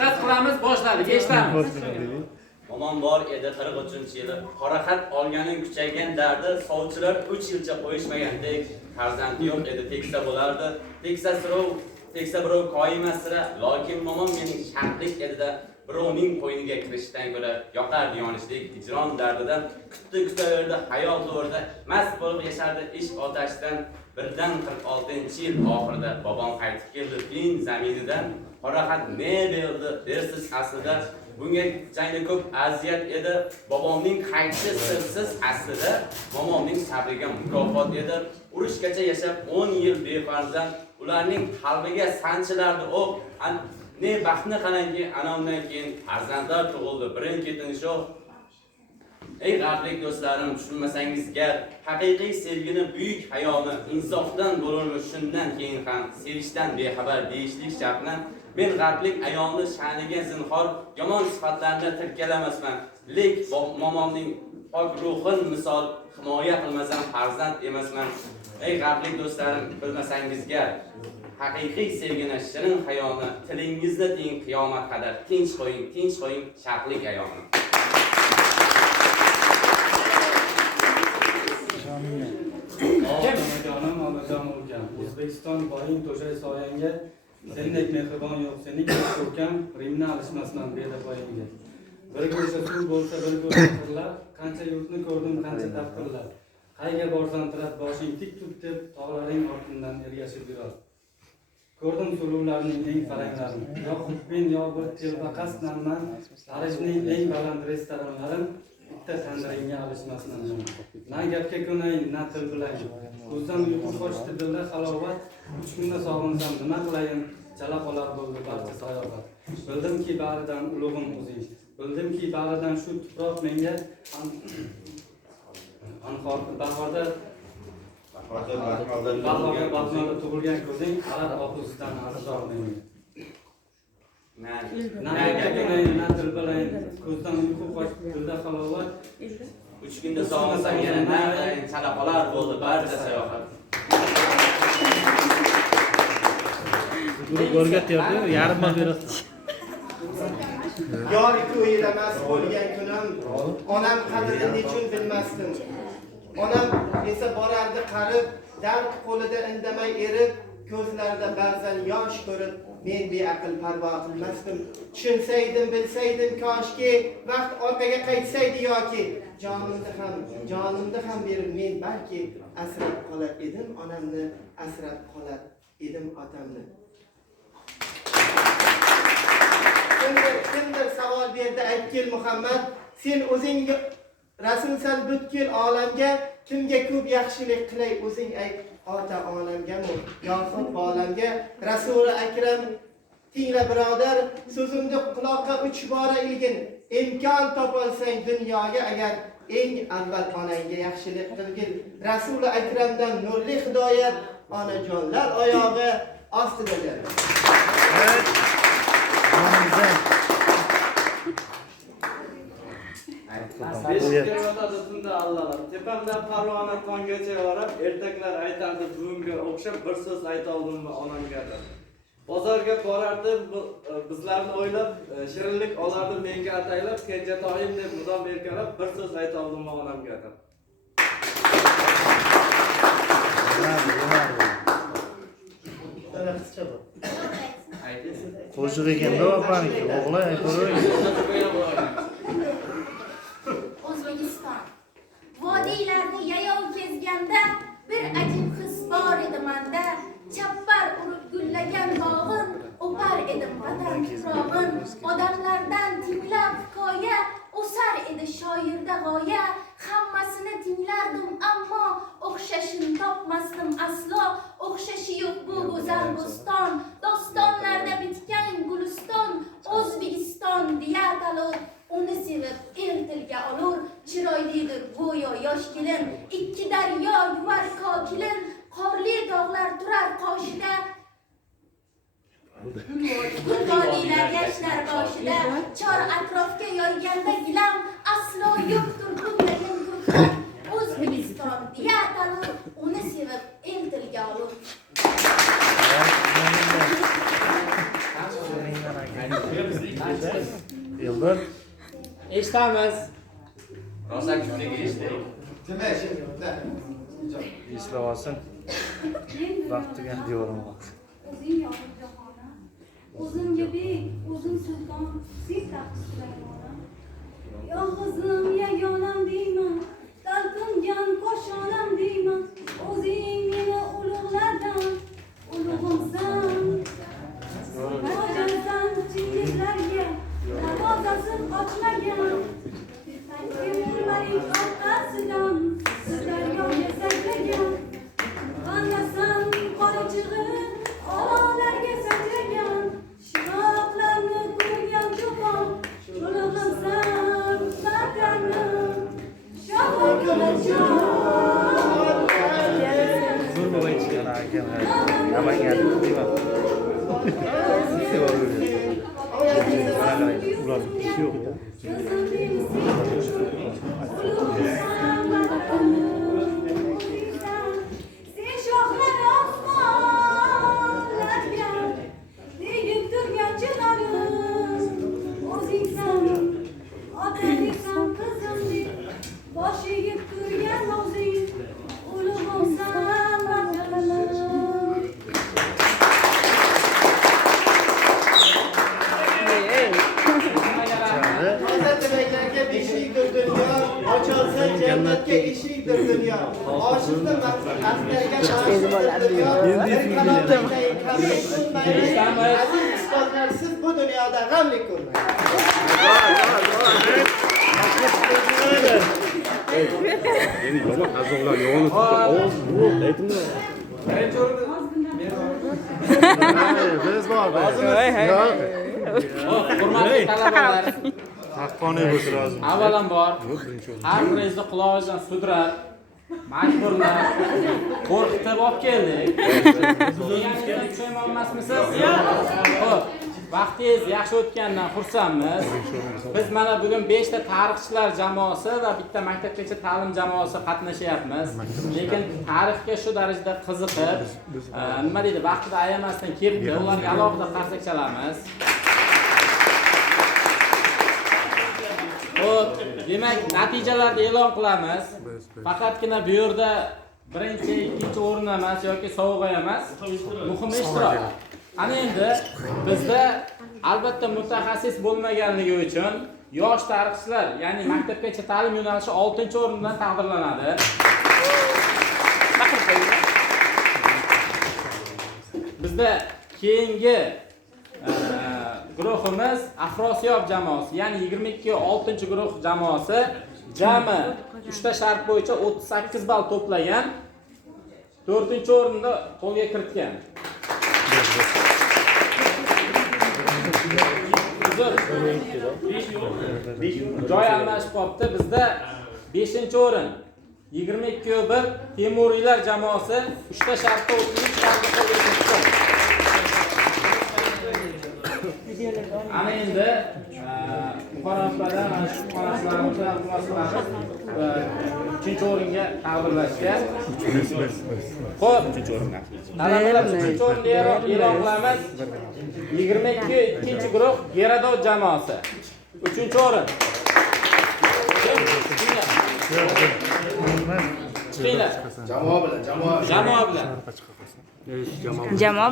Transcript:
diqqat qilamiz, boshladi, eshitamiz. Momon bor edi 43-yili. Qoraxat olganing kuchaygan dardi, sovchilar 3 yilcha qo'yishmagandek, farzandi yo'q edi, teksa bo'lardi. Teksa birov qoyimasira, lokin momon mening shartlik edida, birovning qo'yniga kirishdan ko'ra yoqardi yonishlik, hijron dardidan kutaverdi, hayol to'rida mast bo'lib yashardi ish otashidan. Birdan 46-yil oxirida bobom qaytib keldi fin zaminidan. Qoraxat ne bo'ldi dersiz aslida, bunga jangda ko'p aziyat edi. Bobomning qaytishi sirsiz aslida, momomning sabriga mukofot edi. Urushgacha yashab 10 yil befarzand, ularning qalbiga sanchilardi o'q. Ne baxtni qarangki, ana undan keyin farzandlar tug'ildi, birin-ketin shu. Ey g'arblik do'stlarim, tushunmasangizga, haqiqiy sevgini, buyuk hayoni, insofdan bo'lurmi shundan keyin ham sevishdan bexabar deyishlik shartni. Men g'arblik ayolni sha'niga zinhor yomon sifatlarni tirkalamasman. Lek momomning pok ruhin misol himoya qilmasam farzand emasman. Ey g'arblik do'stlarim, bilmasangizga, haqiqiy sevgini, shirin hayoni, tilingizni teng qiyomat qadar tinch qo'ying, sharqlik ayolni. Onajon o'lgan. O'zbekiston boying to'shay soyangga, sendek mehribon yo'q, sening ko'rkam, Rimni alishmasman beda boyingga. Bir go'sha suv bo'lsa, bir go'sha qirlar, qancha yurtni ko'rdim, qancha taqdirlar. Qayga borsam tirat boshing tik tut deb, tog'laring ortimdan ergashib yurar. Ko'rdim suluvlarning eng faranglarini. Yoxud men yo bir telbaqasmanman, Parijning eng baland restoranlarim. Bitta tandiringga alishmasman. Na gapga ko'nayin, na til bilayin. Ko'zdan uyqu qochdi, dilda halovat. 3 kunda sog'insam nima qilayin? Chala qolar bo'ldi barcha sayohat. Bildimki baridan ulug'im o'zing. Bildimki baridan shu tuproq menga bahorda tug'ilgan ko'zing, arab opusidan arzor menga. Na til bilayin, ko'zdan uyqu qochdi, dilda halovat. 3 kunda sog'insam yana chala qolar bo'ldi barcha sayohat. O'rgatyapti, yarim beradi. Yori to'yida mast bo'lgan kunim, onam qadrini nechun bilmasdim. Onam esa borardi qarib, dard qo'lida indamay erib, ko'zlarida ba'zan yosh ko'rib, men beaql parvo qilmasdim. Tushunsaydim, bilsaydim koshki, vaqt orqaga qaytsaydi yoki jonimni ham berib men balki asrab qolar edim onamni, asrab qolar edim otamni. Kimdir savol berdi, aytgil Muhammad, sen o'zing rasulsan butkul olamga, kimga ko'p yaxshilik qilay o'zing ayt ota olamgami, yoxud olamga. Rasuli akram tingla birodar, so'zimni quloqqa 3 bora ilgin. Imkon topolsang dunyoga agar, eng avval onangga yaxshilik qilgin. Rasuli akramdan nurli hidoyat, onajonlar oyog'i ostidadir. Tunda Allohlar. Tepamdan parvona tonggacha yorib, ertaklar aytadi buvimga o'xshab bir so'z ayta oldimmi onamga. Bozorga borardi, bizlarni o'ylab, shirinlik olardi menga ataylab, kenjatoyim deb mudom erkalab, bir so'z ayta oldimmi onamga. Qo'shiq ekanda opaniki, o'g'li aytavering. O'zbekiston. Vodiylarni yayov kezganda bir ajib his bor edi menda. Chappar urib gullagan bog'im, o'par edim vatan tuprog'in. Odamlardan tinglab hikoya, o'sar edi shoirda g'oya. Hammasini tinglardim ammo o'xshashini topmasdim aslo. O'xshashi yo'q bu go'zal bo'ston, dostonlarda bitgan guliston. O'zbekiston deya atalur, uni sevib el tilga olur. Chiroylidir go'yo yosh kelin, ikki daryo yuvar kokilin. Qorli dog'lar turar qoshida, Vodiylar yashnar boshida. Chor atrofga yoyganda gilam, aslo yo'qdir bundayin gulxan. O'zbekiston deya atalur, uni sevib el tilga olur. Eldor. Eshitamiz. Rosa kuchli eshitdik. Eslab olsin. Vaqtiga devorim bor. O'zing yoqib jahonam, o'zimga bek, o'zim sulton, sen taxt Sulaymona. Yolg'izim yagonam deyman, talpingan qo'shonam deyman, o'zing meni ulug'lardan ulug'imsan. Mo'jizsan chingizlarga, darvozasini ochmagan. Temurmaning orqasidan Sirdaryoga sakragan. Qandasan qorichig'i olovlarga sakragan. Shiroqlarni ko'rgan cho'pon, ulug'imsan vatanim. Shamol Zo'r bo'lib aytishgan ekan. Namangan deyman. Ular ishi yo'q. Sen shohlar osmonlarga tegib turgan chinorim, o'zingsan, otangsan, qizimdek bosh egib turgan o'zing, ulug'imsan vatanim. Demaklarga beshikdir dunyo, ocholsa jannatga eshikdir dunyo. Oshiqni maqsadlarga oshiqdir dunyo. Bir qanotdagi kamlik qilmaydi. Aziz ustozlar, siz bu dunyoda g'amlik ko'rmang. Biz bor. Hurmatli talabalar, Haqqoniy bo'lishi lozim. avvalambor har biringizni qulog'idan sudrab, majburlab, qo'rqitib olib keldik. Deganingizdan pushaymon emasmisiz? Xo'p, vaqtingiz yaxshi o'tganidan xursandmiz. Biz mana bugun 5 ta tarixchilar jamoasi va bitta maktabgacha ta'lim jamoasi qatnashyapmiz. Lekin tarixga shu darajada qiziqib, nima deydi, vaqtida ayamasdan keldi. Ularga alohida qarsak chalamiz. Xo'p, demak, natijalarni e'lon qilamiz. Faqatgina bu yerda birinchi, ikkinchi o'rin emas yoki sovg'a emas, muhim ishtirok. Ana endi bizda albatta mutaxassis bo'lmaganligi uchun yosh tarixchilar, ya'ni maktabgacha ta'lim yo'nalishi 6-o'rin bilan taqdirlanadi. Bizda keyingi guruhimiz Afrosiyob jamoasi, ya'ni 22-6-guruh jamoasi jami 3 ta shart bo'yicha 38 ball to'plagan, 4-o'rinni qo'lga kiritgan. Joy almashib qolibdi. Bizda 5-o'rin 22-1 Temuriylar jamoasi 3 ta shartda 33 ballga qo'lga kiritdi. Ana endi muqarrablardan mana shu xonasilarimizni xulosalarimiz 3-o'ringa taqdirlashga. Xo'p, 3-o'rinlar. Talabalar 3-o'rinni e'lon qilamiz. 22-guruh Geradov jamoasi. 3-o'rin. Chiqinglar. Jamoa bilan. Jamoa bilan. Jamoa.